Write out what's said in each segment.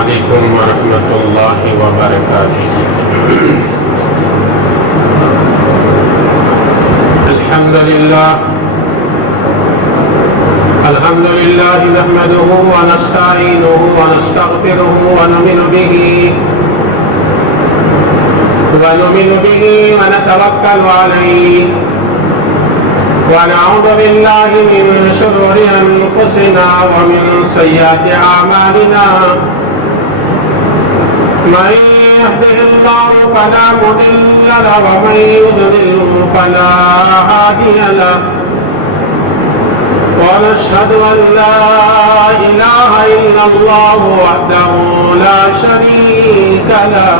علیکم ورحمۃ اللہ وبرکاتہ۔ الحمد للہ نحمده ونستعینه ونستغفره ونؤمن به ونتوکل علیہ ونعوذ باللہ من شرور انفسنا ومن سیئات اعمالنا، من يهده الله فلا مضل له ومن يضلل فلا هادي له، ونشهد أن لا إله إلا الله وحده لا شريك له،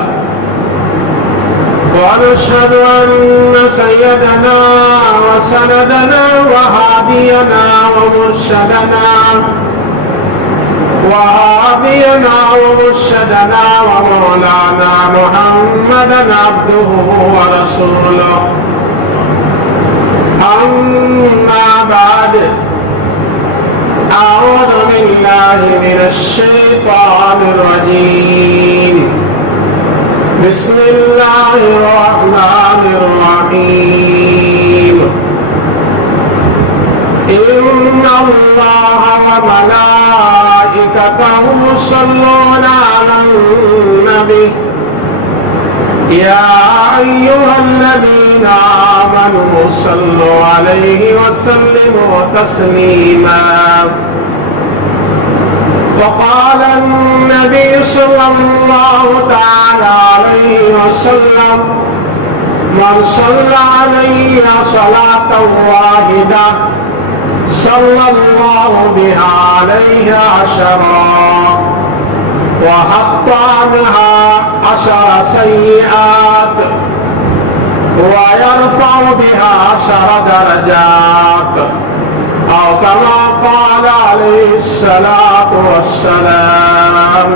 ونشهد أن سيدنا وسندنا وهادينا ومرشدنا ومولانا محمدا عبده ورسوله، أما بعد، أعوذ بالله من الشيطان الرجيم، بسم الله الرحمن الرحيم، إن الله وملائكته يصلون على النبي، يا أيها الذين آمنوا صلوا عليه وسلموا تسليما، وقال النبي صلى الله تعالى عليه وسلم: من صلى علي صلاة واحدة صلى الله بها عليه 10 وحط عنها 10 سيئات ويرفع بها 10 درجات، أو كما قال عليه الصلاة والسلام.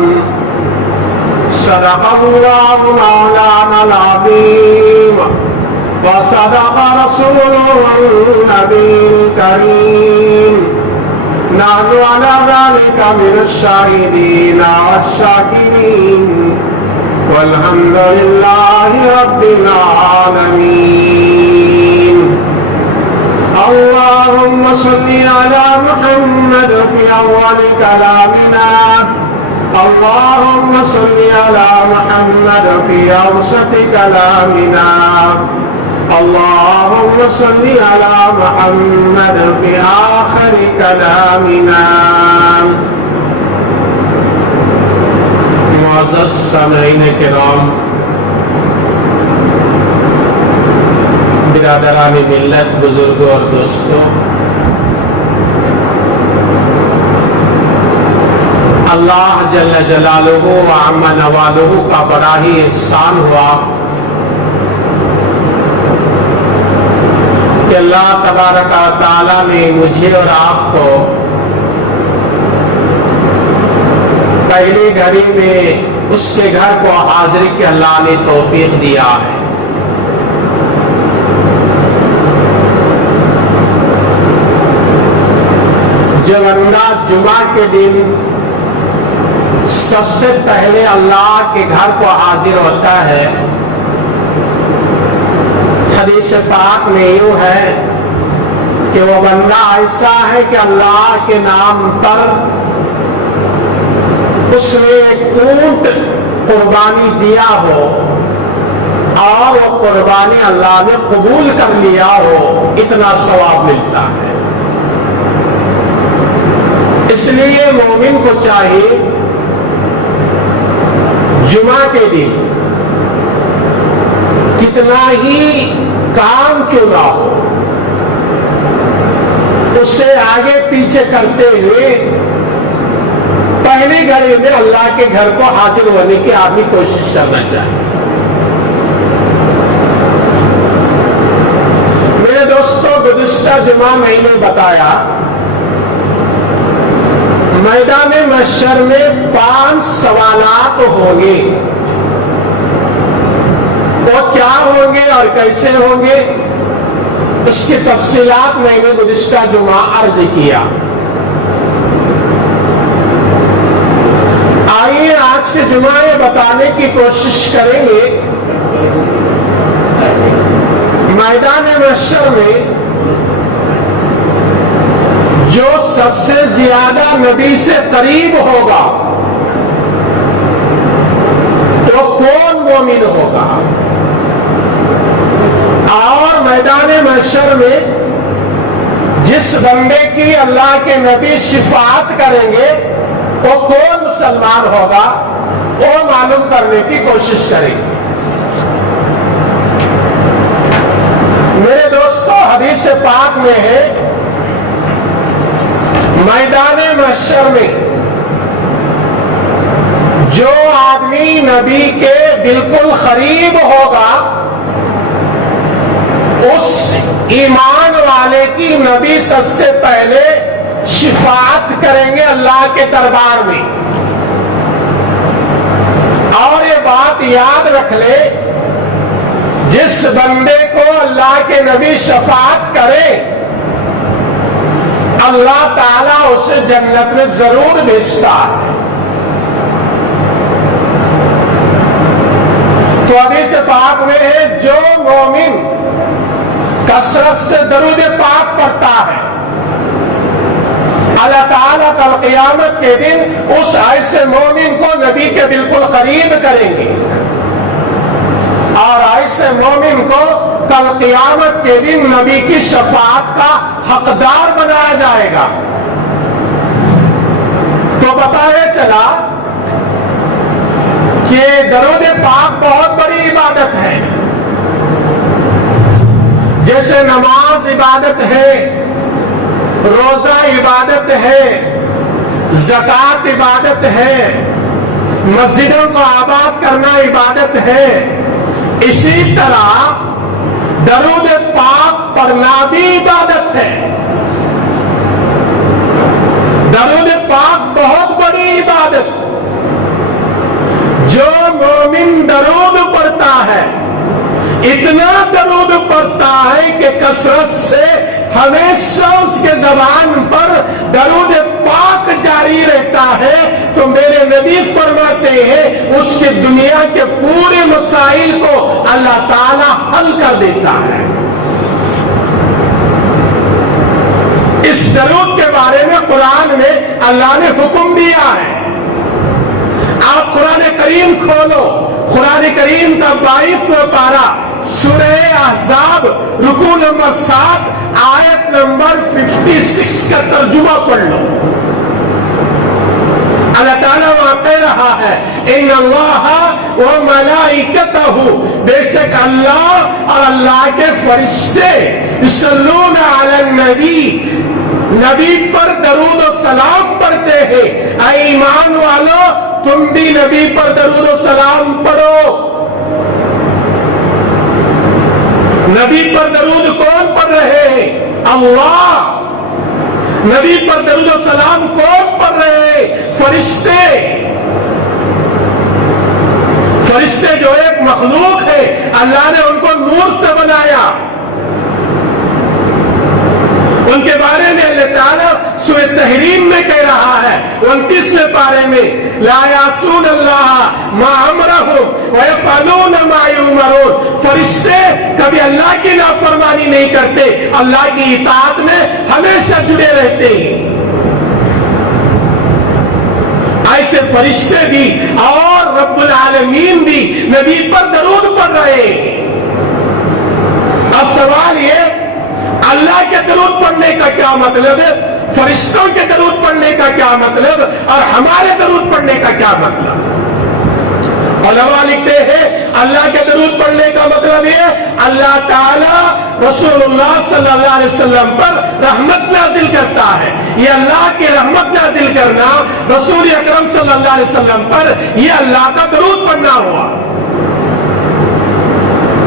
صدق الله مولانا العظيم، وصدق رسوله النبي الكريم، نحن على ذلك من الشاهدين والشاكرين، والحمد لله رب العالمين. اللهم صل على محمد في أول كلامنا، اللهم صل على محمد في أوسط كلامنا، اللهم صل على محمد في آخر كلامنا. معزز سامعین کرام، برادران ملت، بزرگوں اور دوستوں، اللہ جل جلالہ و عم نوالہ کا بڑا ہی احسان ہوا کہ اللہ تبارک و تعالیٰ نے مجھے اور آپ کو پہلی گھڑی میں اس کے گھر کو حاضری کے اللہ نے توفیق دیا ہے۔ جو بندہ جمعہ کے دن سب سے پہلے اللہ کے گھر کو حاضر ہوتا ہے، حدیث پاک میں یوں ہے کہ وہ بندہ ایسا ہے کہ اللہ کے نام پر اس نے ایک اونٹ قربانی دیا ہو اور وہ قربانی اللہ نے قبول کر لیا ہو، اتنا ثواب ملتا ہے۔ اس لیے مومن کو چاہیے جمعہ کے دن کتنا ہی کام کیوں نہ ہو، اس سے آگے پیچھے کرتے ہوئے پہلی گھڑی میں اللہ کے گھر کو حاضر ہونے کی آدمی کوشش کرنا چاہیے۔ میرے دوستوں، گزشتہ جمعہ میں نے بتایا میدان محشر میں 5 سوالات ہوں گے، وہ کیا ہوں گے اور کیسے ہوں گے، اس کی تفصیلات میں نے گزشتہ جمعہ عرض کیا۔ آئیے آج रहनुमाएं बताने की कोशिश करेंगे। मैदान महशर में जो सबसे ज्यादा नबी से करीब होगा तो कौन मोमिन होगा, और मैदान महशर में जिस बंदे की अल्लाह के नबी शिफाअत करेंगे तो कौन मुसलमान होगा, वो मालूम करने की कोशिश करेंगे। मेरे दोस्तों, हदीस पाक में है, मैदान महशर में जो आदमी नबी के बिल्कुल करीब होगा उस ईमान वाले की नबी सबसे पहले शिफाअत करेंगे अल्लाह के दरबार में। और ये बात याद रख ले, जिस बंदे को अल्लाह के नबी शफाअत करे अल्लाह ताला उसे जन्नत में जरूर भेजता है। तो हदीस पाक में है, जो मोमिन कसरत से दरूद पाक पढ़ता है अल्लाह ताला कल क़यामत के दिन उस ऐसे मोमिन को नबी के बिल्कुल करीब करेंगे, और ऐसे मोमिन को कल क़यामत के दिन नबी की शफाअत का हकदार बनाया जाएगा। तो बताया चला कि दरूद पाक बहुत बड़ी इबादत है। जैसे नमाज इबादत है, रोजा इबादत है, ज़कात इबादत है, मस्जिदों को आबाद करना इबादत है, इसी तरह दरूद पाक पढ़ना भी इबादत है। दरूद पाक बहुत बड़ी इबादत। जो मोमिन दरूद पढ़ता है, इतना दरूद पढ़ता है कि कसरत से हमेशा उसके जबान पर दरूद पाक जारी रहता है, तो मेरे नबी फरमाते हैं उसकी दुनिया के पूरे मसाइल को अल्लाह ताला हल कर देता है। इस दरूद के बारे में कुरान में अल्लाह ने हुक्म दिया है। आप कुरान करीम खोलो, कुरान करीम का 22वां पारा सूरह अहज़ाब रुकू नंबर 7 आयत नंबर 56 का तर्जुमा पढ़ लो। अल्लाह ताला वहां कह रहा है, इन्नल्लाह व मलाइकतहु, बेशक अल्लाह और अल्लाह के फरिश्ते युसल्लूना अलन नबी, नबी पर दरूद और सलाम पढ़ते हैं। ऐ ईमान वालो, तुम भी नबी पर दरूद और सलाम पढ़ो। नबी पर दरूद कौन पढ़ रहे हैं? अल्लाह। नबी पर दरूद और सलाम कौन पढ़ रहे हैं? फरिश्ते। फरिश्ते जो एक मखलूक है, अल्लाह ने उनको नूर से बनाया। उनके बारे में अल्लाह ताला सूरह तहरीम में कह रहा है 29वें पारे में, ला यासून अल्लाह मा अमरहुम व यफअलून मा युमरून। फरिश्ते कभी अल्लाह की नाफरमानी नहीं करते, अल्लाह की इताअत में हमेशा जुड़े रहते हैं। ऐसे फरिश्ते भी और रब्बुल आलमीन भी नबी पर दरूद पढ़ रहे हैं। अब सवाल ये, अल्लाह के दरूद पढ़ने का क्या मतलब है, फरिश्तों के दरूद पढ़ने का क्या मतलब, और हमारे दरूद पढ़ने का क्या मतलब? उलमा लिखते हैं अल्लाह के दरूद पढ़ने का मतलब ये, अल्लाह ताला रसूलुल्लाह सल्लल्लाहु अलैहि वसल्लम पर रहमत नाजिल करता है। ये अल्लाह की रहमत नाजिल करना, रसूल अकरम सल्लल्लाहु अलैहि वसल्लम पर ये अल्लाह का दरूद पढ़ना हुआ।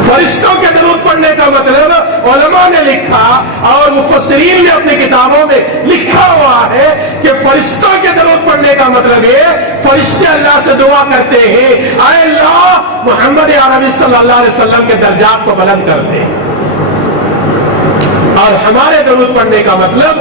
फरिश्तों के दरूद पढ़ने का मतलब उलमा ने लिखा और मुफस्सिरीन ने अपनी किताबों में लिखा हुआ है कि फरिश्तों के दरूद पढ़ने का मतलब ये, फरिश्ते अल्लाह से दुआ करते हैं, ऐ अल्लाह मोहम्मद अरबी सल्लल्लाहु अलैहि वसल्लम के दर्जात को बुलंद कर दे। और हमारे दरूद पढ़ने का मतलब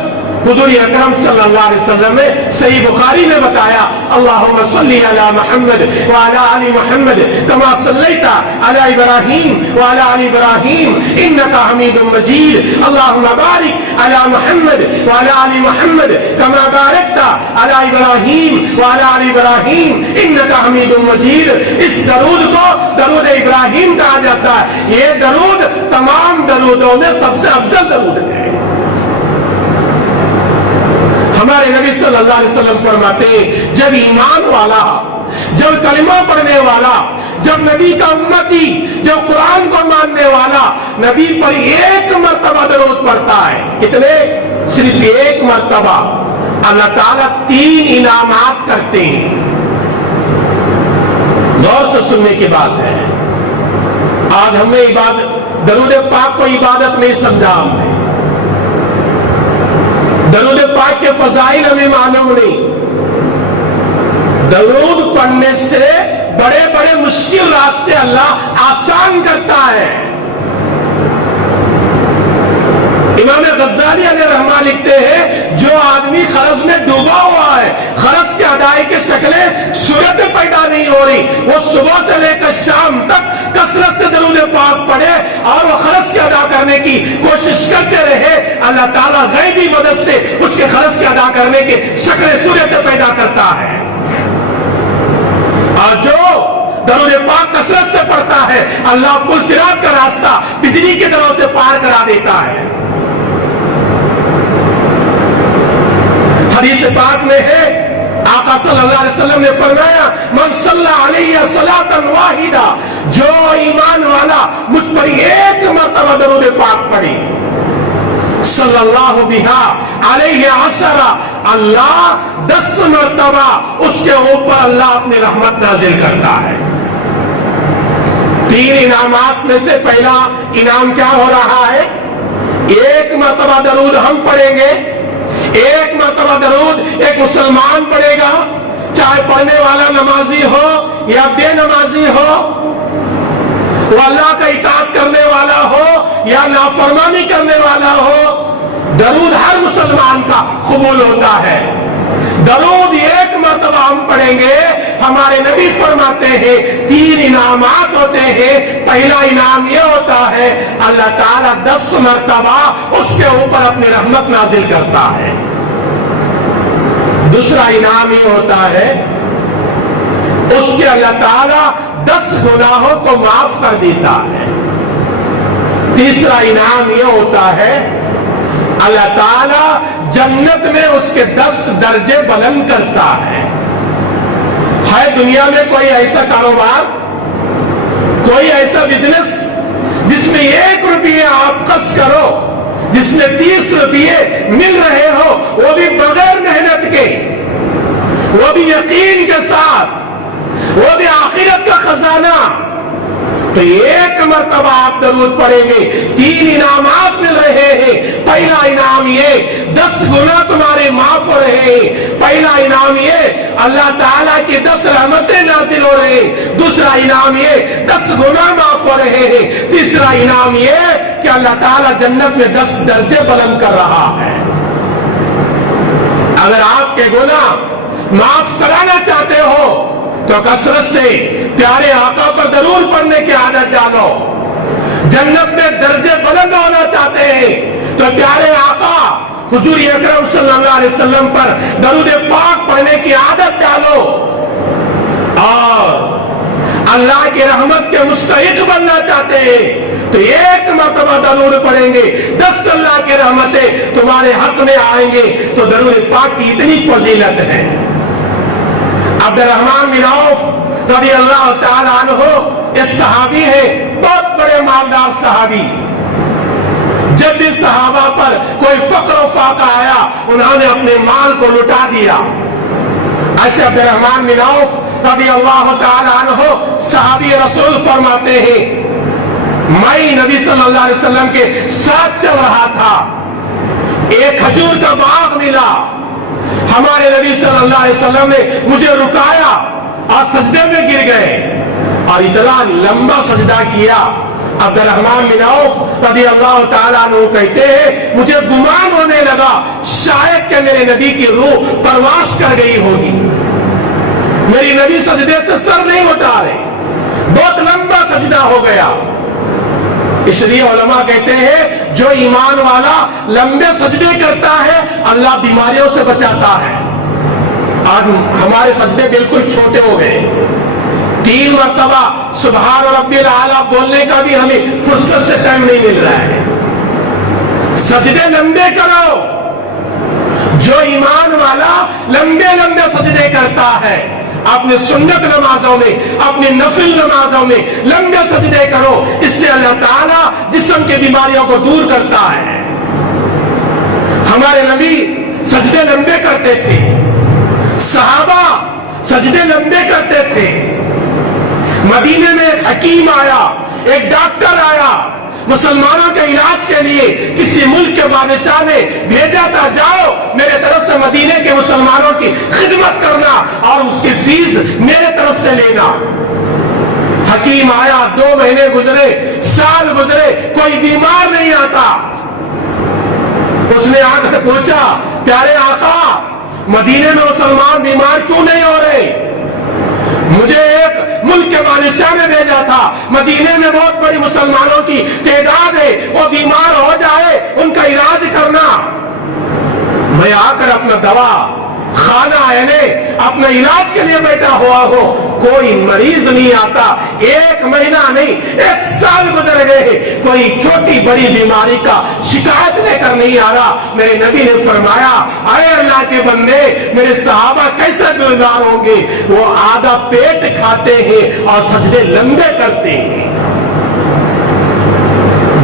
हुजूर अकरम सल्लल्लाहु अलैहि वसल्लम ने सही बुखारी में बताया, अल्लाहुम्मा सल्ली अला मुहम्मद व अला आलि मुहम्मद कमा सल्लैता अला इब्राहीम व अला आलि इब्राहीम इन्नका हमीदुम मजीद, अल्लाहुम्मा बारिक अला मुहम्मद व अला आलि मुहम्मद कमा बारकता अला इब्राहीम व अला आलि इब्राहीम इन्नका हमीदुम मजीद। इस दरूद को दरूद इब्राहीम कहा जाता है। ये दरूद तमाम दरूदों में सबसे अफजल दरूद है। हमारे नबी सल्लल्लाहु अलैहि वसल्लम फरमाते हैं, जब ईमान वाला, जब कलिमा पढ़ने वाला, जब नबी का उम्मती, जब कुरान को मानने वाला नबी पर एक मर्तबा दरूद पढ़ता है, कितने? सिर्फ एक मर्तबा, अल्लाह ताला 3 इनामात करते हैं। गौर से सुनने की बात है। आज हमने इबादत, दरूद पाक को इबादत नहीं समझा हमने, दरूद पाक के फजाइल हमें मालूम नहीं। दरूद पढ़ने से बड़े बड़े मुश्किल रास्ते अल्लाह आसान करता है। इमाम गज़्ज़ाली अलैहि रहमा लिखते हैं, जो आदमी खर्च में डूबा हुआ है, खर्च के अदाई की शक्लें सूरत पैदा नहीं हो रही, वो सुबह से लेकर शाम तक कसरत से दरूद पाक पढ़े और वो खर्च के अदा करने की कोशिश करते रहे, अल्लाह ताला गैबी मदद से उसके खर्च के अदा करने के शक्लें सूरत पैदा करता है। और जो दरूद पाक कसरत से पढ़ता है, अल्लाह पुल सिरात का रास्ता बिजली की तरह से पार करा देता है। हदीस पाक में है, आका सल्लल्लाहु अलैहि वसल्लम ने फरमाया, मन सल्ला अलैया सलातन वाहिदा, जो ईमान वाला मुझ पर एक मर्तबा दरूद पाक पढ़े, सल्लल्लाहु बिहा अलैहि अशरा, अल्लाह 10 मर्तबा उसके ऊपर अल्लाह अपनी रहमत नाजिल करता है। 3 इनामात में से पहला इनाम क्या हो रहा है? एक मर्तबा दरूद हम पढ़ेंगे, एक मर्तबा दरूद एक मुसलमान पढ़ेगा, चाहे पढ़ने वाला नमाजी हो या बेनमाजी हो, वो अल्लाह का इताअत करने वाला हो या नाफरमानी करने वाला हो, दरूद हर मुसलमान का कबूल होता है। दरूद एक मर्तबा हम पढ़ेंगे, हमारे नबी फरमाते हैं 3 इनामात होते हैं। पहला इनाम यह होता है, अल्लाह ताला 10 मर्तबा उसके ऊपर अपनी रहमत नाजिल करता है। दूसरा इनाम ये होता है, उसके अल्लाह ताला 10 गुनाहों को माफ कर देता है। तीसरा इनाम यह होता है, अल्लाह ताला जन्नत में उसके 10 दर्जे बुलंद करता है। दुनिया में कोई ऐसा कारोबार, कोई ऐसा बिजनेस जिसमें 1 रुपया आप खर्च करो, जिसमें 30 रुपये मिल रहे हो, वो भी बगैर मेहनत के, वो भी यकीन के साथ, वो भी आखिरत का खजाना, तो एक मर्तबा आप दरूद पढ़ेंगे, 3 इनामात मिल रहे हैं। पहला इनाम ये 10 गुना तुम्हारे माफ हो रहे हैं। पहला इनाम ये अल्लाह ताला की 10 रहमतें नाजिल हो रहे हैं। दूसरा इनाम ये 10 गुना माफ हो रहे हैं। तीसरा इनाम ये कि अल्लाह ताला जन्नत में 10 दर्जे बुलंद कर रहा है। अगर आपके गुनाह माफ कराना चाहते हो तो कसरत से प्यारे आका पर दरूद पढ़ने की आदत डालो। जन्नत में दर्जे बुलंद होना चाहते हैं तो प्यारे आका हुजूर अकरम सल्लल्लाहु अलैहि वसल्लम पर दरूद पाक पढ़ने की आदत डालो। और अल्लाह की रहमत के मुस्तहिक बनना चाहते हैं तो एक मर्तबा दरूद पढ़ेंगे, 10 अल्लाह की रहमतें तुम्हारे हक में आएंगे। तो दरूद पाक की इतनी फजीलत है। अब्दुर्रहमान बिन औफ रज़ी अल्लाह तआला अन्हु इस सहाबी है, बहुत बड़े मालदार सहाबी। जब भी सहाबा पर कोई फक्र फाका आया, उन्होंने अपने माल को लुटा दिया। ऐसे अब्दुर्रहमान बिन औफ रज़ी अल्लाह तआला अन्हु सहाबी रसूल फरमाते हैं, मैं नबी सल्लल्लाहु अलैहि वसल्लम के साथ चल रहा था, एक खजूर का बाग मिला। हमारे नबी सल्लल्लाहु अलैहि वसल्लम ने मुझे रुकाया और सजदे में गिर गए और इतना लंबा सजदा किया, अब्दुर्रहमान बिन औफ रज़ी अल्लाह ताला अन्हु कहते हैं मुझे गुमान होने लगा शायद कि मेरे नबी की रूह परवास कर गई होगी। मेरी नबी सजदे से सर नहीं उठा रहे, बहुत लंबा सजदा हो गया। इसलिए उलमा कहते हैं जो ईमान वाला लंबे सजदे करता है अल्लाह बीमारियों से बचाता है। आज हमारे सजदे बिल्कुल छोटे हो गए, 3 मरतबा सुभान रब्बिल आला बोलने का भी हमें फुर्सत से टाइम नहीं मिल रहा है। सजदे लंबे करो। जो ईमान वाला लंबे लंबे सजदे करता है, अपने सुन्नत नमाजों में, अपनी नफिल नमाजों में लंबे सजदे करो, इससे अल्लाह ताला जिस्म की बीमारियों को दूर करता है। हमारे नबी सजदे लंबे करते थे, सहाबा सजदे लंबे करते थे। मदीने में एक हकीम आया, एक डॉक्टर आया, मुसलमानों के इलाज के लिए किसी मुल्क के बादशाह ने भेजा था, जाओ मेरे तरफ से मदीने के मुसलमानों की खिदमत करना और उसकी फीस मेरे तरफ से लेना। हकीम आया, 2 महीने गुजरे, साल गुजरे, कोई बीमार नहीं आता। उसने आकर पूछा, प्यारे आका मदीने में मुसलमान बीमार क्यों नहीं हो रहे? मुझे एक मुल्क के बादशाह ने भेजा था, मदीने में बहुत बड़ी मुसलमानों की तादाद है, वो बीमार हो जाए उनका इलाज करना। मैं आकर अपना दवा खाना यानी अपने इलाज के लिए बैठा हुआ हो, कोई मरीज नहीं आता। 1 महीना नहीं 1 साल गुजर गए, कोई छोटी बड़ी बीमारी का शिकायत लेकर नहीं आ रहा। मेरे नबी ने फरमाया, अरे अल्लाह के बंदे, मेरे सहाबा कैसे बीमार होंगे? वो आधा पेट खाते हैं और सजदे लंबे करते हैं।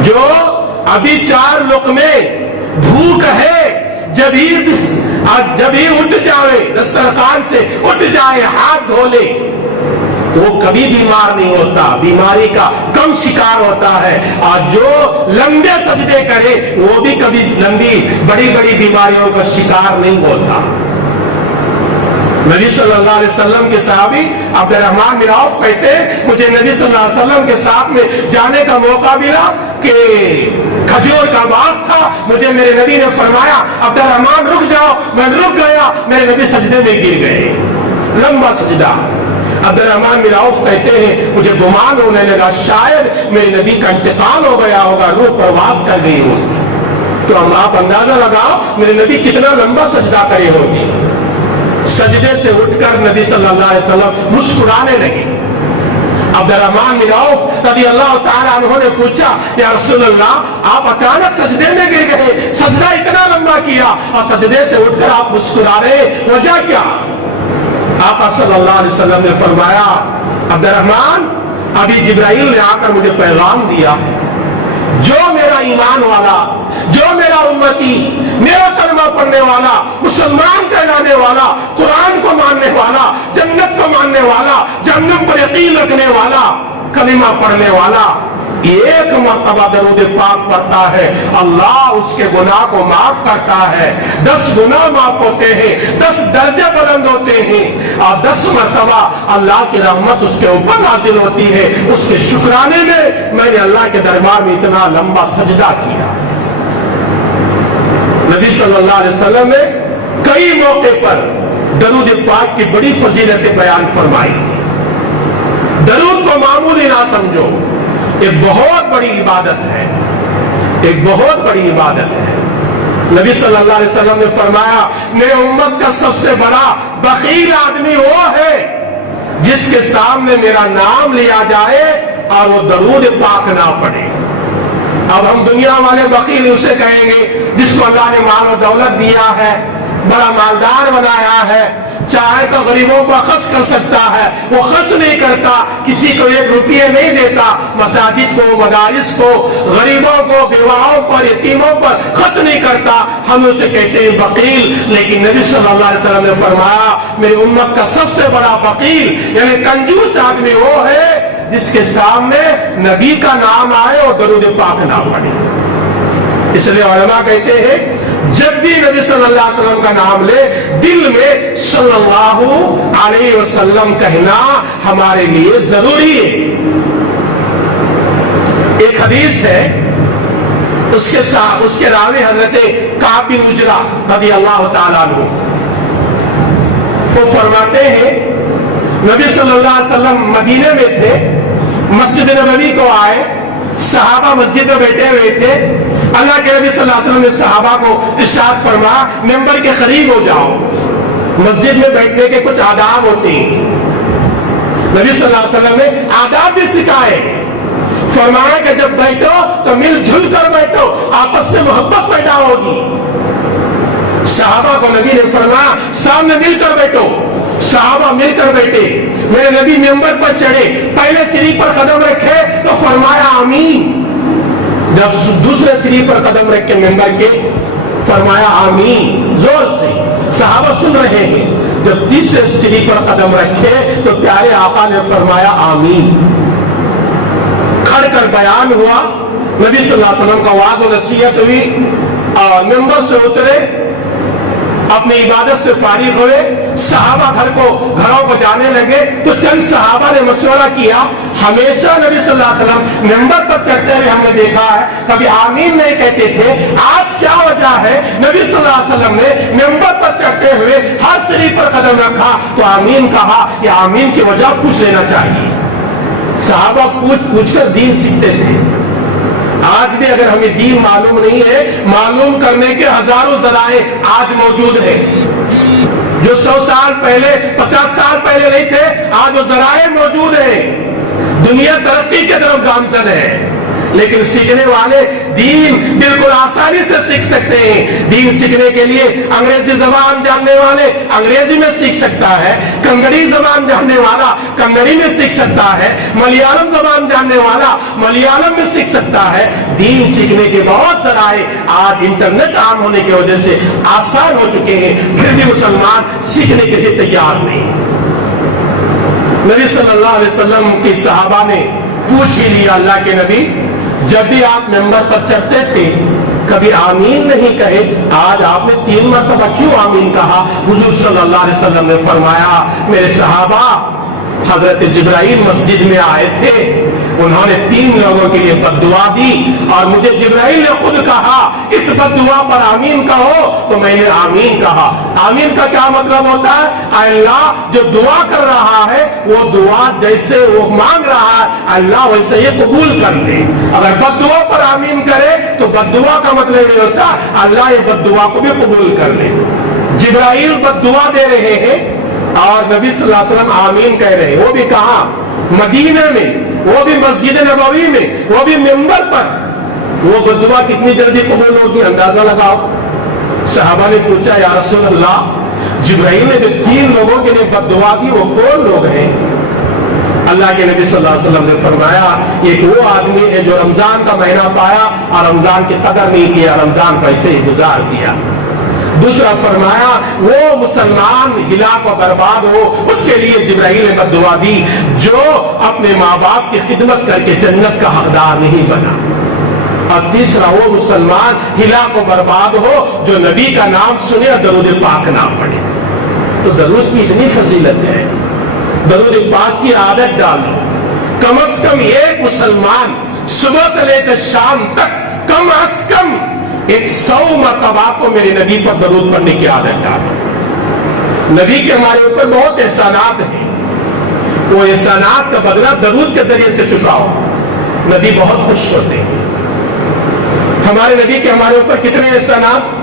जो अभी 4 लुक़मे भूख है, जब ही उठ जाए दस्तरखान से, उठ जाए हाथ धो ले, वो कभी बीमार नहीं होता, बीमारी का कम शिकार होता है। और जो लंबे सजदे करे वो भी कभी लंबी बड़ी बड़ी बीमारियों का शिकार नहीं होता। नबी सल्लल्लाहु अलैहि वसल्लम के सहाबी अब्दुर्रहमान बिन औफ कहते हैं मुझे नबी सल्लल्लाहु अलैहि वसल्लम के साथ में जाने का मौका मिला कि खजूर का बाग था। मुझे मेरे नबी ने फरमाया, अब्दुर्रहमान रुक जाओ। मैं रुक गया, मेरे नबी सजदे में गिर गए, लंबा सजदा। अब्दुर्रहमान बिन औफ कहते हैं मुझे गुमान होने लगा शायद मेरे नबी का इंतकाल हो गया होगा, रूह परवास कर गई होगी। तो हम आप अंदाजा लगाओ मेरे नबी कितना लंबा सजदा करे होंगे। सजदे से उठकर नबी सल्लल्लाहु अलैहि वसल्लम मुस्कुराने लगे। अब्दुर्रहमान बिन औफ रज़ी अल्लाह ताला अन्हु ने पूछा, या रसूलल्लाह, आप अचानक सजदे में गिर गए, सजदा इतना लंबा किया और सजदे से उठकर आप मुस्कुरा रहे, वजह क्या? आका सल्लल्लाहु अलैहि वसल्लम ने फरमाया, अब्दुर्रहमान, अभी जिब्राइल ने आकर मुझे पैगाम दिया, जो मेरा ईमान वाला, जो मेरा उम्मती, मेरा कलमा पढ़ने वाला, मुसलमान कहलाने वाला, कुरान को मानने वाला, जन्नत को मानने वाला, जन्नत पर यकीन रखने वाला, कलिमा पढ़ने वाला, 1 मरतबा दरूद पाक पढ़ता है, अल्लाह उसके गुनाह को माफ करता है। 10 गुनाह माफ होते हैं, 10 दर्जे बुलंद होते हैं और 10 मरतबा अल्लाह की रहमत उसके ऊपर नाजिल होती है। उसके शुक्राने में मैंने अल्लाह के दरबार में इतना लंबा सजदा किया। नबी सल्लल्लाहु अलैहि वसल्लम ने कई मौके पर दरूद पाक की बड़ी फजीलतें बयान फरमाई। दरूद को मामूली ना समझो, एक बहुत बड़ी इबादत है, एक बहुत बड़ी इबादत है। नबी सल्लल्लाहु अलैहि वसल्लम ने फरमाया, मेरे उम्मत का सबसे बड़ा बखील आदमी वो है जिसके सामने मेरा नाम लिया जाए और वो दरूद पाक ना पढ़े। अब हम दुनिया वाले वकील उसे कहेंगे जिसको अल्लाह ने माल और दौलत दिया है, बड़ा मालदार बनाया है, चाहे तो गरीबों पर खर्च कर सकता है, वो खर्च नहीं करता, किसी को 1 रुपये नहीं देता, मसाजिद को, मदारिस को, गरीबों को, बेवाओं पर, यतीमों पर खर्च नहीं करता, हम उसे कहते हैं वकील। लेकिन नबी सल्लल्लाहु अलैहि वसल्लम ने फरमाया, मेरी उम्मत का सबसे बड़ा वकील यानी कंजूस आदमी वो है जिसके सामने नबी का नाम आए और दरूद पाक ना पढ़े। इसलिए उलमा कहते हैं जब भी नबी सल्लल्लाहु अलैहि वसल्लम का नाम ले, दिल में सल्लल्लाहु अलैहि वसल्लम कहना हमारे लिए जरूरी है। ایک حدیث ہے، اس کے راوی حضرت کعب بن عجرہ رضی اللہ تعالیٰ عنہ، وہ فرماتے ہیں نبی صلی اللہ علیہ وسلم مدینے میں تھے، مسجد نبوی کو آئے، صحابہ مسجد میں بیٹھے ہوئے تھے، اللہ کے نبی صلی اللہ علیہ وسلم نے صحابہ کو ارشاد فرمایا ممبر کے قریب ہو جاؤ، مسجد میں بیٹھنے کے کچھ آداب ہوتے ہیں، نبی صلی اللہ علیہ وسلم نے آداب بھی سکھائے، فرمایا کہ جب بیٹھو تو مل جل کر بیٹھو، آپس سے محبت پیدا ہوگی، صحابہ کو نبی نے فرمایا سامنے مل کر بیٹھو، صحابہ مل کر بیٹھے، میرے نبی ممبر پر چڑھے، پہلے سیڑھی پر قدم رکھے تو فرمایا آمین، جب دوسرے سیڑھی پر قدم رکھ کے ممبر کے فرمایا آمین زور سے، صحابہ سن رہے ہیں، جب تیسرے سیڑھی پر قدم رکھے تو پیارے آقا نے فرمایا آمین، کھڑ کر بیان ہوا، نبی صلی اللہ علیہ وسلم کا وعظ و نصیحت ہوئی، اور ممبر سے اترے، اپنی عبادت سے فارغ ہوئے، صحابہ گھروں کو جانے لگے، تو چند صحابہ نے مشورہ کیا، ہمیشہ نبی صلی اللہ علیہ وسلم ممبر پر چڑھتے ہوئے ہم نے دیکھا ہے کبھی آمین نہیں کہتے تھے، آج کیا وجہ ہے نبی صلی اللہ علیہ وسلم نے ممبر پر چڑھتے ہوئے ہر سیڑھی پر قدم رکھا تو آمین کہا، یہ آمین کی وجہ پوچھ لینا چاہیے، صحابہ پوچھ کر دین سیکھتے تھے، آج بھی اگر ہمیں دین معلوم نہیں ہے، معلوم کرنے کے ہزاروں ذرائع آج موجود ہیں، جو 100 سال پہلے 50 سال پہلے نہیں تھے، آج وہ ذرائع موجود ہیں، دنیا ترقی کے طرف گامزن ہے، لیکن سیکھنے والے دین بالکل آسانی سے سیکھ سکتے ہیں، دین سیکھنے کے لیے انگریزی زبان جاننے والے انگریزی میں سیکھ سکتا ہے، کنگڑی زبان جاننے والا کنگڑی میں سیکھ سکتا ہے، ملیالم زبان جاننے والا ملیالم میں سیکھ سکتا ہے، دین سیکھنے کے بہت ذرائع آج انٹرنیٹ عام ہونے کی وجہ سے آسان ہو چکے ہیں، پھر بھی مسلمان سیکھنے کے لیے تیار نہیں۔ نبی صلی اللہ علیہ وسلم کی صحابہ نے پوچھ ہی لیا، اللہ کے نبی جب بھی آپ ممبر پر چڑھتے تھے کبھی آمین نہیں کہے، آج آپ نے 3 مرتبہ کیوں آمین کہا؟ حضور صلی اللہ علیہ وسلم نے فرمایا میرے صحابہ حضرت جبرائیل مسجد میں آئے تھے، انہوں نے 3 لوگوں کے لیے بد دعا دی اور مجھے جبرائیل نے خود کہا اس بد دعا پر آمین کہو، تو میں نے آمین کہا۔ آمین کا کیا مطلب ہوتا ہے؟ اے اللہ جو دعا کر رہا ہے وہ دعا جیسے وہ مانگ رہا ہے اللہ ویسے یہ قبول کر لے، اگر بد دعا پر آمین کرے تو بد دعا کا مطلب یہ ہوتا ہے اللہ یہ بد دعا کو بھی قبول کر لے۔ جبرائیل بد دعا دے رہے ہیں اور نبی صلی اللہ علیہ وسلم آمین کہہ رہے ہیں، وہ بھی کہاں؟ مدینہ میں، وہ بھی مسجد نبوی میں، وہ بھی ممبر پر۔ وہ بد دعا کتنی جلدی قبول ہوگی اندازہ لگاؤ۔ صحابہ نے پوچھا یا رسول اللہ جبرائیل نے جو 3 لوگوں کے لیے بد دعا دی وہ کون لوگ ہیں؟ اللہ کے نبی صلی اللہ علیہ وسلم نے فرمایا ایک وہ آدمی ہے جو رمضان کا مہینہ پایا اور رمضان کی قدر نہیں کیا، رمضان کو ایسے ہی گزار دیا۔ دوسرا فرمایا وہ مسلمان ہلاک و برباد ہو، اس کے لیے جبرائیل نے بد دعا دی جو اپنے ماں باپ کی خدمت کر کے جنت کا حقدار نہیں بنا۔ اور تیسرا وہ مسلمان ہلاک و برباد ہو جو نبی کا نام سنے اور درود پاک نہ پڑھے۔ تو درود کی اتنی فضیلت ہے، درود پاک کی عادت ڈالو، کم از کم ایک مسلمان صبح سے لے کر شام تک کم از کم 100 مرتبہ کو میرے نبی پر درود پڑھنے کی عادت ڈالو۔ نبی کے ہمارے اوپر بہت احسانات ہیں، وہ احسانات کا بدلہ درود کے ذریعے سے چکاؤ، نبی بہت خوش ہوتے ہیں۔ ہمارے نبی کے ہمارے اوپر کتنے احسانات؟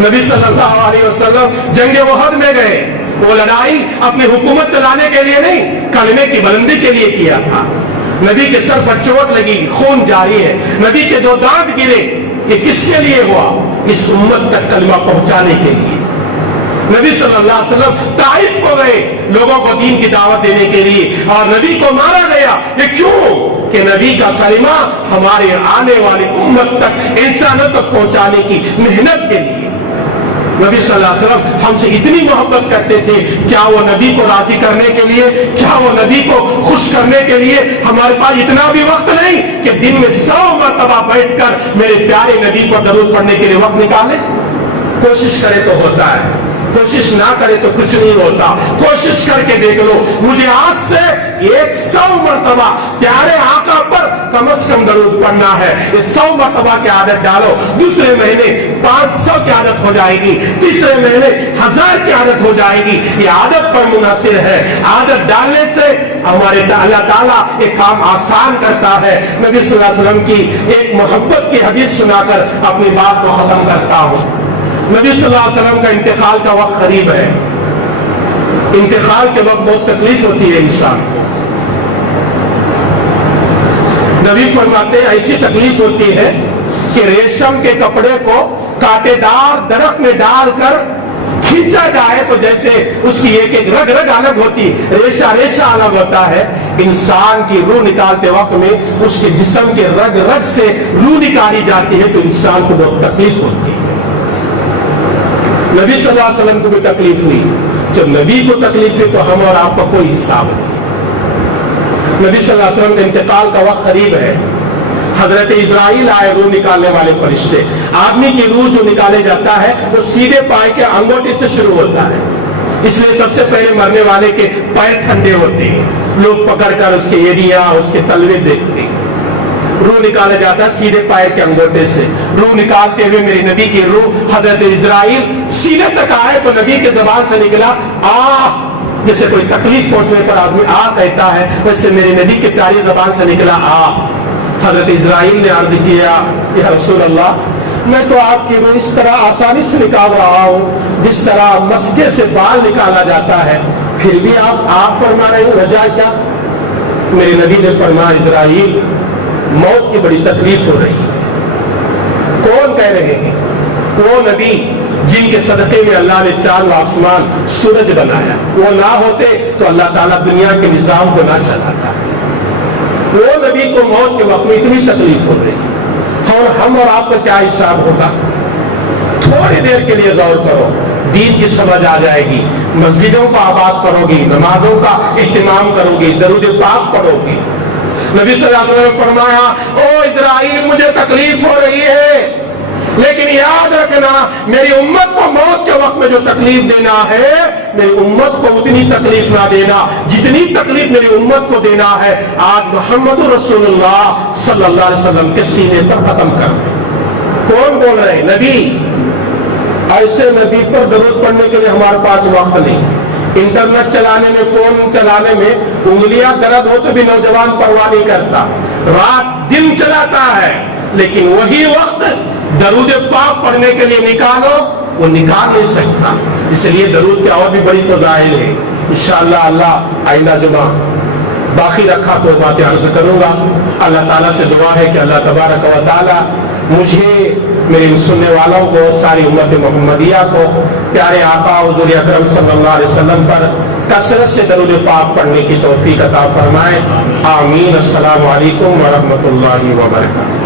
نبی صلی اللہ علیہ وسلم جنگ احد میں گئے، وہ لڑائی اپنی حکومت چلانے کے لیے نہیں، کلمے کی بلندی کے لیے کیا تھا۔ نبی کے سر پر چوٹ لگی، خون جاری ہے، نبی کے 2 دانت گرے، یہ کس کے لیے ہوا؟ اس امت تک کلمہ پہنچانے کے لیے۔ نبی صلی اللہ علیہ وسلم طائف کو گئے لوگوں کو دین کی دعوت دینے کے لیے، اور نبی کو مارا گیا۔ یہ کیوں؟ کہ نبی کا کلمہ ہمارے آنے والی امت تک انسانوں تک پہنچانے کی محنت کے لیے۔ نبی صلی اللہ علیہ وسلم ہم سے اتنی محبت کرتے تھے، کیا وہ نبی کو راضی کرنے کے لیے، کیا وہ نبی کو خوش کرنے کے لیے ہمارے پاس اتنا بھی وقت نہیں کہ دن میں 100 مرتبہ بیٹھ کر میرے پیارے نبی کو درود پڑھنے کے لیے وقت نکالے؟ کوشش کرے تو ہوتا ہے، کوشش نہ کرے تو کچھ نہیں ہوتا۔ کوشش کر کے دیکھ لو، مجھے آج سے 100 مرتبہ پیارے آقا پر कम से कम दरूद पढ़ना है। ये 100 मरतबा की आदत डालो, दूसरे महीने 500 की आदत हो जाएगी, तीसरे महीने 1000 की आदत हो जाएगी। ये आदत पर मुनासिर है। आदत डालने से हमारे अल्लाह ताला ये काम आसान करता है। नबी सल्लल्लाहु अलैहि वसल्लम की एक मोहब्बत की हदीस सुनाकर अपनी बात को खत्म करता हूँ। नबी सल्लल्लाहु अलैहि वसल्लम का इंतकाल का वक्त करीब है। इंतकाल के वक्त बहुत तकलीफ होती है इंसान को। नबी फरमाते हैं ऐसी तकलीफ होती है कि रेशम के कपड़े को कांटेदार दरख्त में डालकर खींचा जाए तो जैसे उसकी एक एक रग रग अलग होती, रेशा रेशा अलग होता है। इंसान की रूह निकालते वक्त में उसके जिस्म के रग रग से रूह निकाली जाती है तो इंसान को बहुत तकलीफ होती है। नबी सल्लल्लाहु अलैहि वसल्लम को भी तकलीफ हुई। जब नबी को तकलीफ हुई तो हम और आपका कोई हिसाब नहीं। नबी सल्लल्लाहु अलैहि वसल्लम के इंतकाल का वक्त करीब है। हजरत इजराइल आए, रूह निकालने वाले फरिश्ते। आदमी की रूह जो निकाले जाता है वो सीधे पाए के अंगूठे से शुरू होता है, इसलिए सबसे पहले मरने वाले के पैर ठंडे होते हैं। लोग पकड़कर उसके एरिया उसके तलवे देखते हैं। रूह निकाला जाता है सीधे पैर के अंगूठे से। रूह निकालते हुए मेरे नबी की रूह हजरत इजराइल सीने तक आए तो नबी के जबान से निकला आ। जैसे कोई तकलीफ पहुंचने पर आदमी आ कहता है, वैसे मेरे नबी के प्यारी जबान से निकला आ। हजरत इजराइल ने अर्ज किया, या रसूल अल्लाह, मैं तो आपकी रूह इस तरह आसानी से निकाल रहा हूँ जिस तरह मस्के से बाल निकाला जाता है, फिर भी आप फरमा रहे हो, वजह क्या? मेरे नबी ने फरमाया, इजराइल, मौत की बड़ी तकलीफ हो रही है। कौन कह रहे हैं? वो नबी जिनके सदके में अल्लाह ने चांद व आसमान सूरज बनाया। वो ना होते तो अल्लाह ताला दुनिया के निजाम को ना चलाता। वो नबी को मौत के वक्त में इतनी तकलीफ हो रही है और हम और आपका क्या हिसाब होगा? थोड़ी देर के लिए गौर करो, दीन की समझ आ जाएगी। मस्जिदों को आबाद करोगी, नमाजों का इत्तिमाम करोगी, दरूद पाक पढ़ोगी। नबी सल्लल्लाहु अलैहि वसल्लम ने फरमाया, ओ इजराइल, मुझे तकलीफ हो रही है, लेकिन याद रखना मेरी उम्मत को मौत के वक्त में जो तकलीफ देना है, मेरी उम्मत को उतनी तकलीफ ना देना जितनी तकलीफ मेरी उम्मत को देना है आज मोहम्मद रसूलुल्लाह सल्लल्लाहु अलैहि वसल्लम के सीने पर खत्म कर। कौन बोल रहे हैं? नबी। ऐसे नबी पर दरूद पढ़ने के लिए हमारे पास वक्त नहीं। इंटरनेट चलाने में, फोन चलाने में उंगलियां दर्द हो तो भी नौजवान परवाह नहीं करता, रात दिन चलाता है, लेकिन वही वक्त दरूद पाक पढ़ने के लिए निकालो, वो निकाल नहीं सकता। इसलिए दरूद के और भी बड़ी फज़ाइल है। इंशाअल्लाह अल्लाह आइंदा जुमा बाकी रखा तो बातें अर्ज करूंगा। अल्लाह ताला से दुआ है कि अल्लाह तबारक व ताला मुझे, मेरे सुनने वालों को, सारी उम्मत मोहम्मदिया को प्यारे आका हुज़ूर अकरम सल्लल्लाहु अलैहि वसल्लम पर कसरत से दरूद पाक पढ़ने की तौफीक अता फरमाए। आमीन। अस्सलामु अलैकुम व रहमतुल्लाहि व बरकातहू।